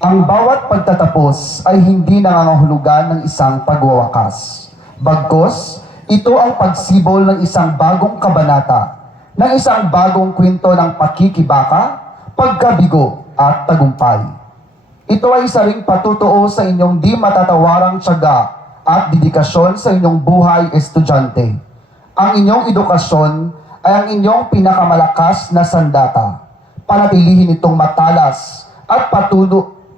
Ang bawat pagtatapos ay hindi nangangahulugan ng isang pagwawakas. Bagkus, ito ang pagsibol ng isang bagong kabanata, ng isang bagong kwento ng pakikibaka, pagkabigo at tagumpay. Ito ay isa ring patutuo sa inyong di matatawarang tiyaga at dedikasyon sa inyong buhay estudyante. Ang inyong edukasyon ay ang inyong pinakamalakas na sandata. Panatilihin itong matalas at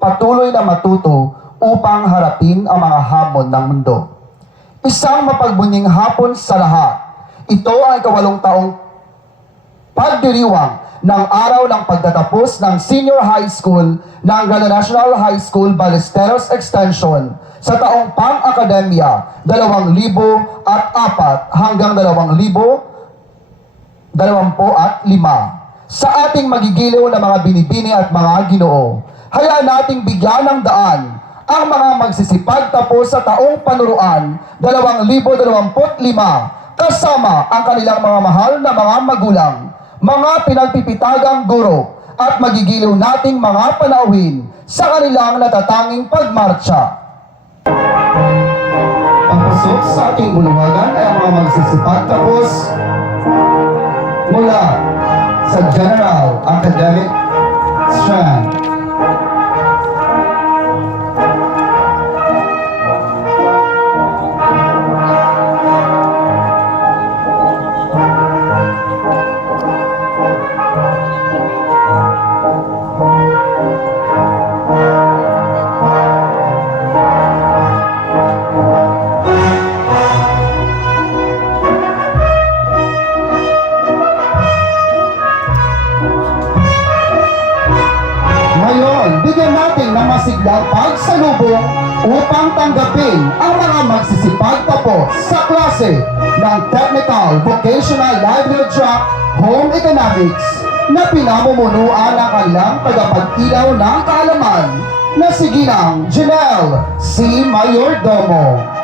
patuloy na matuto upang harapin ang mga hamon ng mundo. Isang mapagbunying hapon sa lahat. Ito ang 8 taong pagdiriwang ng araw ng pagtatapos ng Senior High School ng Gala National High School Ballesteros Extension sa taong pang-akademya 2004 hanggang 2025 sa ating magigiliw na mga binibini at mga ginoo. Hayaan nating bigyan ng daan ang mga magsisipag tapos sa taong panuruan 2025 kasama ang kanilang mga mahal na mga magulang, mga pinagpipitagang guro at magigiliw nating mga panauhin sa kanilang natatanging pagmarcha. Pagpasok sa ating bulungan ay ang mga magsisipag tapos mula sa General Academic Strand. Bigyan natin ng masiglang pagsalubong upang tanggapin ang mga magsisipag tapos sa klase ng Technical Vocational Livelihood Track Home Economics na pinamumunuan ng kanilang tagapag-ilaw ng kaalaman na si Ginang Janelle C. Mayordomo.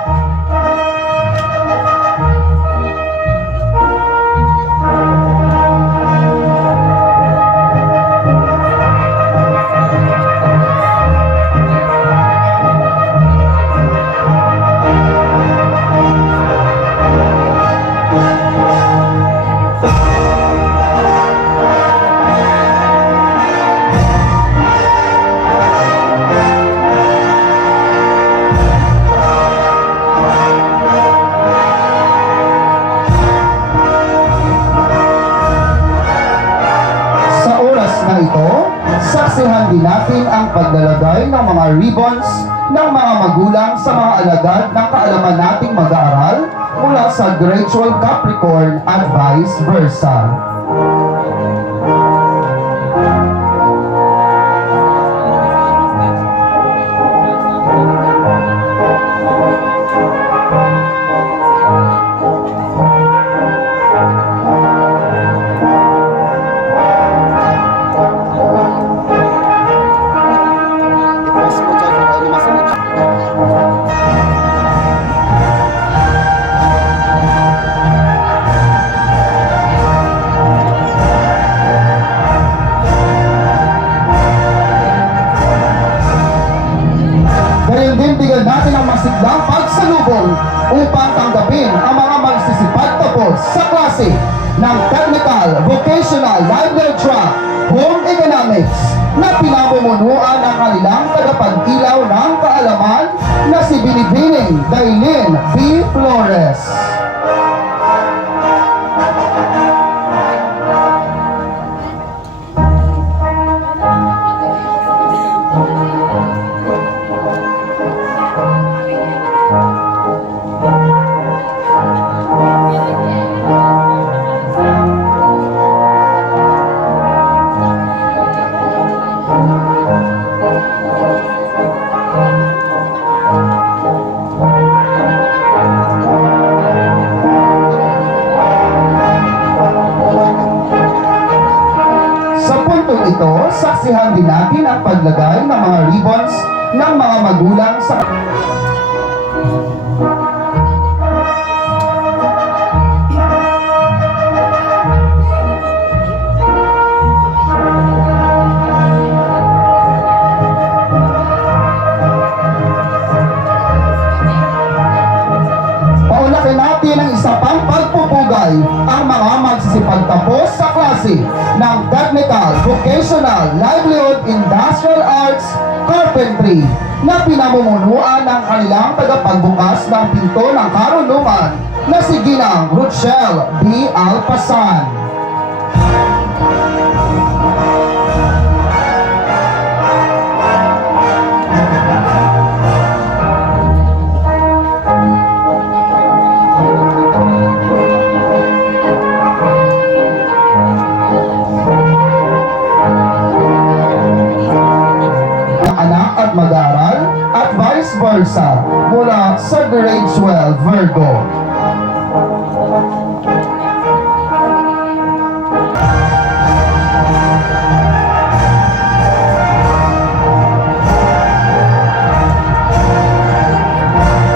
Saksihan din natin ang paglalagay ng mga ribbons ng mga magulang sa mga alagad ng kaalaman nating mag-aaral mula sa Grade 12 Capricorn at vice versa. Bigyan natin ang masiglang pagsalubong upang tanggapin ang mga magsisipag tapos sa klase ng Technical Vocational Livelihood Track Home Economics na pinamumunuan ng kanilang tagapag-ilaw ng kaalaman na si Binibining Dailin B. Flores. Ito, saksihan din natin ang paglagay ng mga ribbons ng mga magulang sa ng Technical, Vocational, Livelihood, Industrial Arts, Carpentry na pinamumunuan ng kanilang tagapagbukas ng pinto ng karunungan na si Ginang Rochelle B. Alpasan. Anak at mag-aaral at vice versa mula sa grade 12 Virgo.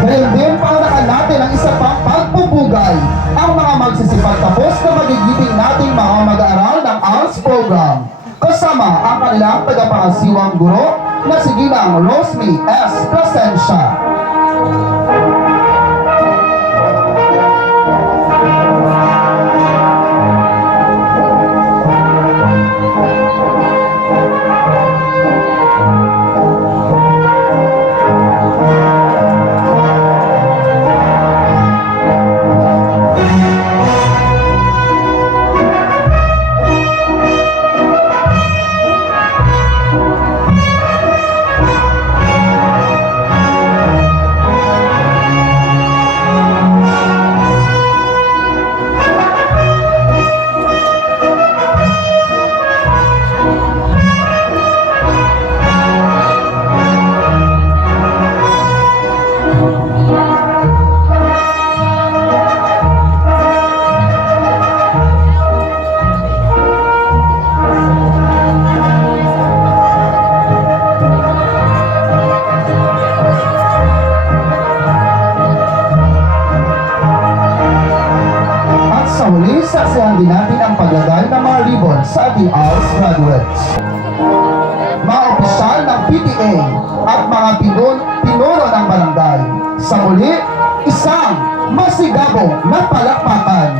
Ngayon din paanakan natin ang isa pang pagpupugay ang mga magsisipag tapos na magigiting nating mga mag-aaral ng ALS program kasama ang kanilang tagapangasiwang guro na si Ginang Rosmy S. Plasencia. Sa huli, saksihan din natin ang paglagay ng mga ribbon sa ating ALS graduates. Mga opisyal ng PTA at mga pinuno ng barangay. Sa huli, isang masigabong na palakpakan.